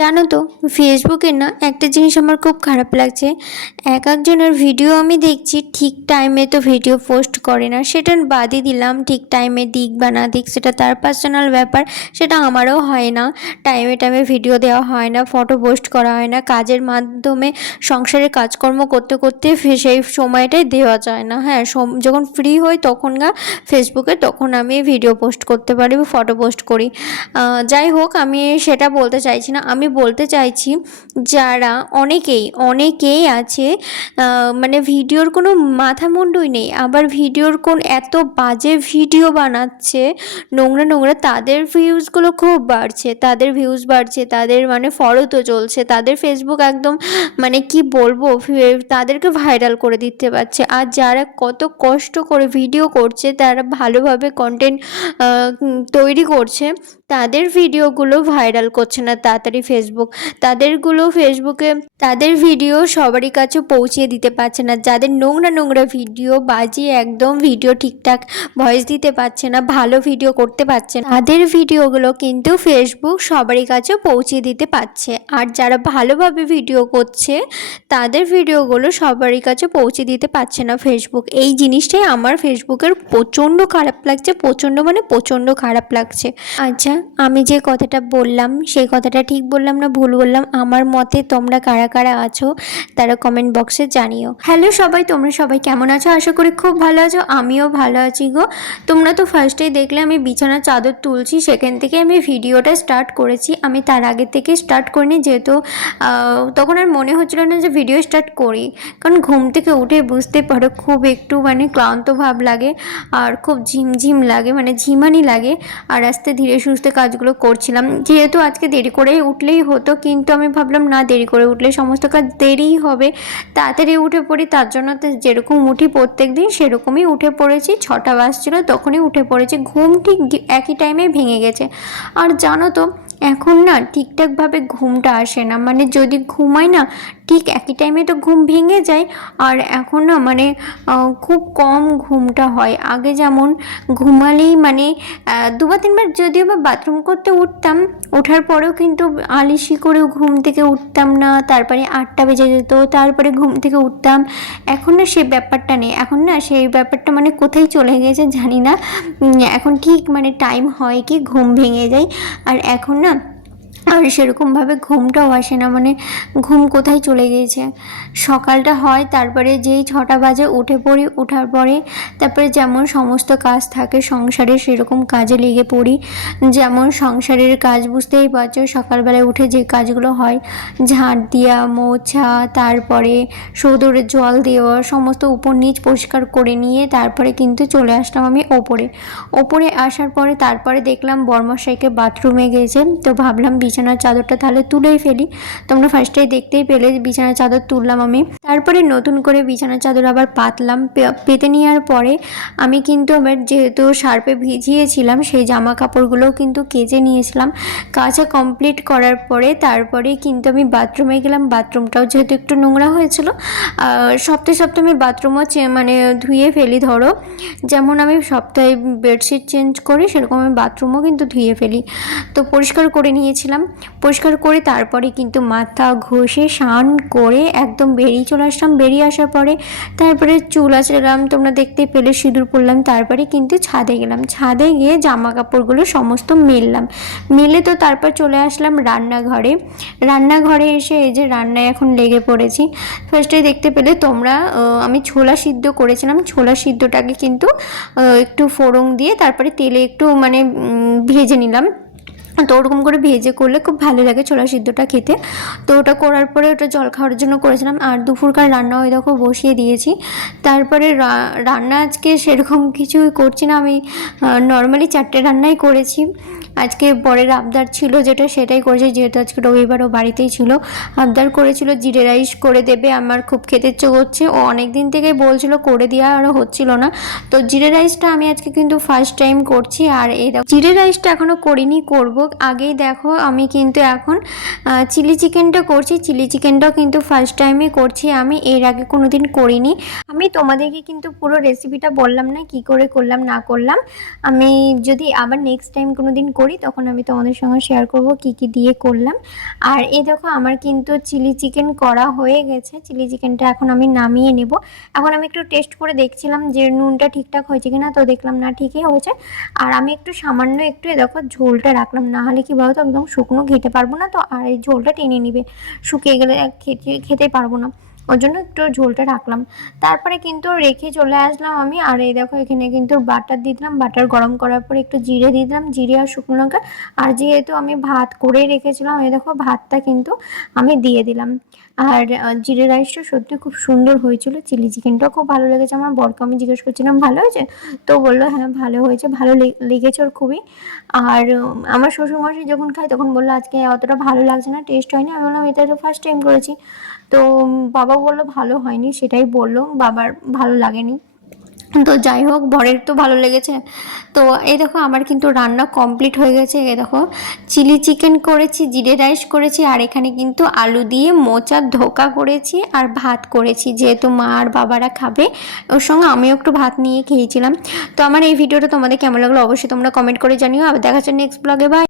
জানো তো, ফেসবুকে না একটা জিনিস আমার খুব খারাপ লাগছে। এক একজনের ভিডিও আমি দেখছি, ঠিক টাইমে তো ভিডিও পোস্ট করে না। সেটা বাদই দিলাম, ঠিক টাইমে দিক বা না দিক সেটা তার পার্সোনাল ব্যাপার, সেটা আমারও হয় না। টাইমে টাইমে ভিডিও দেওয়া হয় না, ফটো পোস্ট করা হয় না। কাজের মাধ্যমে সংসারের কাজকর্ম করতে করতে সেই সময়টাই দেওয়া যায় না। হ্যাঁ, যখন ফ্রি হই তখন ফেসবুকে তখন আমি ভিডিও পোস্ট করতে পারি, ফটো পোস্ট করি। যাই হোক, আমি সেটা বলতে চাইছি না। আমি বলতে চাইছি যারা অনেকেই আছে, মানে ভিডিওর কোনো মাথা মুন্ডুই নেই, আবার ভিডিওর এত বাজে ভিডিও বানাচ্ছে, নোংরা নোংরা। তাদের ভিউজগুলো খুব বাড়ছে, তাদের মানে ফলো তো চলছে, তাদের ফেসবুক একদম মানে কি বলবো, তাদেরকে ভাইরাল করে দিতে পারছে। আর যারা কত কষ্ট করে ভিডিও করছে, তারা ভালোভাবে কন্টেন্ট তৈরি করছে, তাদের ভিডিওগুলো ভাইরাল করছে না তাড়াতাড়ি ফেসবুক। তাদের ভিডিও সবারই কাছে পৌঁছে দিতে পারছে না। যাদের নোংরা নোংরা ভিডিও, বাজিয়ে একদম ভিডিও ঠিকঠাক ভয়েস দিতে পারছে না, ভালো ভিডিও করতে পারছে না, তাদের ভিডিওগুলো কিন্তু ফেসবুক সবারই কাছে পৌঁছে দিতে পারছে। আর যারা ভালোভাবে ভিডিও করছে, তাদের ভিডিওগুলো সবারই কাছে পৌঁছে দিতে পারছে না ফেসবুক। এই জিনিসটাই আমার ফেসবুকের প্রচণ্ড খারাপ লাগছে, প্রচণ্ড খারাপ লাগছে। আচ্ছা, আমি যে কথাটা বললাম সেই কথাটা ঠিক বললাম না ভুল বললাম? আমার মতে তোমরা কারা কারা আছো তারা কমেন্ট বক্সে জানিও। হ্যালো সবাই, তোমরা সবাই কেমন আছো? আশা করি খুব ভালো আছো। আমিও ভালো আছি গো। তোমরা তো ফার্স্টেই দেখলে আমি বিছানার চাদর তুলছি, সেখান থেকে আমি ভিডিওটা স্টার্ট করেছি। আমি তার আগে থেকে স্টার্ট করিনি, যেহেতু তখন আর মনে হচ্ছিল না যে ভিডিও স্টার্ট করি। কারণ ঘুম থেকে উঠে বুঝতে পারো খুব একটু মানে ক্লান্ত ভাব লাগে, আর খুব ঝিমঝিম লাগে, মানে ঝিমানি লাগে। আর আস্তে ধীরে সুস্থে কাজগুলো করছিলাম। যেহেতু আজকে দেরি করে উঠলেই হতো, কিন্তু আমি ভাবলাম না, দেরি করে উঠলে সমস্ত কাজ দেরিই হবে, তাড়াতাড়ি উঠে পড়ি। তার জন্য তো যেরকম উঠি প্রত্যেক দিন সেরকমই উঠে পড়েছি। 6টা বাজছিল তখনই উঠে পড়েছি। ঘুম ঠিক একই টাইমে ভেঙে গেছে। আর জানো তো, এখন না ঠিকঠাকভাবে ঘুমটা আসে না। মানে যদি ঘুমাই না, ঠিক একই টাইমে তো ঘুম ভেঙে যায়। আর এখন না মানে খুব কম ঘুমটা হয়। আগে যেমন ঘুমালেই মানে 2 বা 3 বার যদিও বা বাথরুম করতে উঠতাম, ওঠার পরেও কিন্তু আলিশি করেও ঘুম থেকে উঠতাম না। তারপরে 8টা বেজে যেত, তারপরে ঘুম থেকে উঠতাম। এখন না সে ব্যাপারটা নেই। এখন না সেই ব্যাপারটা মানে কোথায় চলে গেছে জানি না। এখন ঠিক মানে টাইম হয় কি ঘুম ভেঙে যায়। আর এখন না আর সেরকমভাবে ঘুমটাও আসে না। মানে ঘুম কোথায় চলে গিয়েছে। সকালটা হয়, তারপরে যেই 6টা বাজে উঠে পড়ি। ওঠার পরে তারপরে যেমন সমস্ত কাজ থাকে সংসারে, সেরকম কাজে লেগে পড়ি। যেমন সংসারের কাজ বুঝতেই পারছো, সকালবেলায় উঠে যে কাজগুলো হয়, ঝাঁট দেওয়া, মোছা, তারপরে সৌদরে জল দেওয়া, সমস্ত উপর নিচ পরিষ্কার করে নিয়ে তারপরে কিন্তু চলে আসলাম আমি ওপরে আসার পরে তারপরে দেখলাম বর্মশাইকে বাথরুমে গেছে। তো ভাবলাম বিছানার চাদরটা তাহলে তুলেই ফেলি। তোমরা ফার্স্টেই দেখতেই পেলে বিছানার চাদর তুললাম আমি। তারপরে নতুন করে বিছানার চাদর আবার পাতলাম। পেতে নেওয়ার পরে আমি কিন্তু আবার যেহেতু সার্ফে ভিজিয়েছিলাম, সেই জামা কাপড়গুলোও কিন্তু কেচে নিয়েছিলাম। কাচা কমপ্লিট করার পরে তারপরে কিন্তু আমি বাথরুমে গেলাম। বাথরুমটাও যেহেতু একটু নোংরা হয়েছিল, সপ্তাহে আমি বাথরুমও মানে ধুয়ে ফেলি। ধরো যেমন আমি সপ্তাহে বেডশিট চেঞ্জ করি, সেরকম আমি বাথরুমও কিন্তু ধুয়ে ফেলি। তো পরিষ্কার করে নিয়েছিলাম। পরিষ্কার করে তারপরে কিন্তু মাথা ঘষে স্নান করে একদম বেরিয়ে চলে আসলাম। বেরিয়ে আসার পরে তারপরে চুল আঁচড়ালাম, তোমরা দেখতে পেলে, সিঁদুর পরলাম। তারপরে কিন্তু ছাদে গেলাম। ছাদে গিয়ে জামা কাপড়গুলো সমস্ত মেলে তো তারপর চলে আসলাম রান্নাঘরে এসে এই যে রান্নায় এখন লেগে পড়েছি। ফার্স্টে দেখতে পেলে তোমরা, আমি ছোলা সিদ্ধ করেছিলাম। ছোলা সিদ্ধটাকে কিন্তু একটু ফোড়ন দিয়ে তারপরে তেলে একটু মানে ভেজে নিলাম। তো ওরকম করে ভেজে করলে খুব ভালো লাগে ছোলা সিদ্ধটা খেতে। তো ওটা করার পরে ওটা জল খাওয়ার জন্য করেছিলাম। আর দুপুরকার রান্না ওই দেখো বসিয়ে দিয়েছি। তারপরে রান্না আজকে সেরকম কিছুই করছি না, আমি নর্মালি 4টে রান্নাই করেছি। আজকে বরের আবদার ছিল যেটা, সেটাই করেছি। যেহেতু আজকে রবিবার, ও বাড়িতেই ছিল। আবদার করেছিল জিরে রাইস করে দেবে। আমার খুব খেতে ইচ্ছে করছে, ও অনেক দিন থেকেই বলছিল করে দেওয়া, আর হচ্ছিল না। তো জিরে রাইসটা আমি আজকে কিন্তু ফার্স্ট টাইম করছি। আর এই দেখো জিরে রাইসটা এখনও করিনি, করবো। আগেই দেখো আমি কিন্তু এখন চিলি চিকেনটা করছি। চিলি চিকেনটাও কিন্তু ফার্স্ট টাইমই করছি, আমি এর আগে কোনো দিন করিনি। আমি তোমাদেরকে কিন্তু পুরো রেসিপিটা বললাম না, কি করে করলাম না করলাম। আমি যদি আবার নেক্সট টাইম কোনো দিন করি করি তখন আমি তোমাদের সঙ্গে শেয়ার করব কি কি দিয়ে করলাম। আর এই দেখো আমার কিন্তু চিলি চিকেন করা হয়ে গেছে। চিলি চিকেনটা এখন আমি নামিয়ে নেব। এখন আমি একটু টেস্ট করে দেখছিলাম যে নুনটা ঠিকঠাক হয়েছে কিনা, তো দেখলাম না ঠিকই হয়েছে। আর আমি একটু সামান্য একটু দেখো ঝোলটা রাখলাম, না হলে কি বলতো একদম শুকনো খেতে পারবো না, তো আর এই ঝোলটা টেনে নিবে, শুকিয়ে গেলে খেতে পারবো না, ওর জন্য একটু ঝোলটা রাখলাম। তারপরে কিন্তু রেখে চলে আসলাম আমি। আর এই দেখো এখানে কিন্তু বাটার দিয়ে দিলাম, বাটার গরম করার পরে একটু জিরে দিয়ে দিলাম, জিরে আর শুকনো লঙ্কা। আর যেহেতু আমি ভাত করে রেখেছিলাম, এই দেখো ভাতটা কিন্তু আমি দিয়ে দিলাম। আর জিরে রাইসটা সত্যি খুব সুন্দর হয়েছিল, চিলি চিকেনটাও খুব ভালো লেগেছে। আমার বরকে আমি জিজ্ঞেস করছিলাম ভালো হয়েছে, তো বললো হ্যাঁ ভালো হয়েছে, ভালো লেগেছে ওর খুবই। আর আমার শ্বশুরমশাই যখন খায় তখন বললো আজকে অতটা ভালো লাগছে না, টেস্ট হয়নি। আমি বললাম এটা তো ফার্স্ট টাইম করেছি। তো বাবা বললো ভালো হয়নি, সেটাই বললো, বাবার ভালো লাগেনি। তো যাই হোক, বরের তো ভালো লেগেছে। তো এই দেখো আমার কিন্তু রান্না কমপ্লিট হয়ে গেছে। এই দেখো চিলি চিকেন করেছি, জিরে রাইস করেছি, আর এখানে কিন্তু আলু দিয়ে মোচার ধোকা করেছি আর ভাত করেছি, যেহেতু মা আর বাবারা খাবে, ওর সঙ্গে আমিও একটু ভাত নিয়ে খেয়েছিলাম। তো আমার এই ভিডিওটা তোমাদের কেমন লাগলো অবশ্যই তোমরা কমেন্ট করে জানিও। আবার দেখা হচ্ছে নেক্সট ব্লগে। বাই।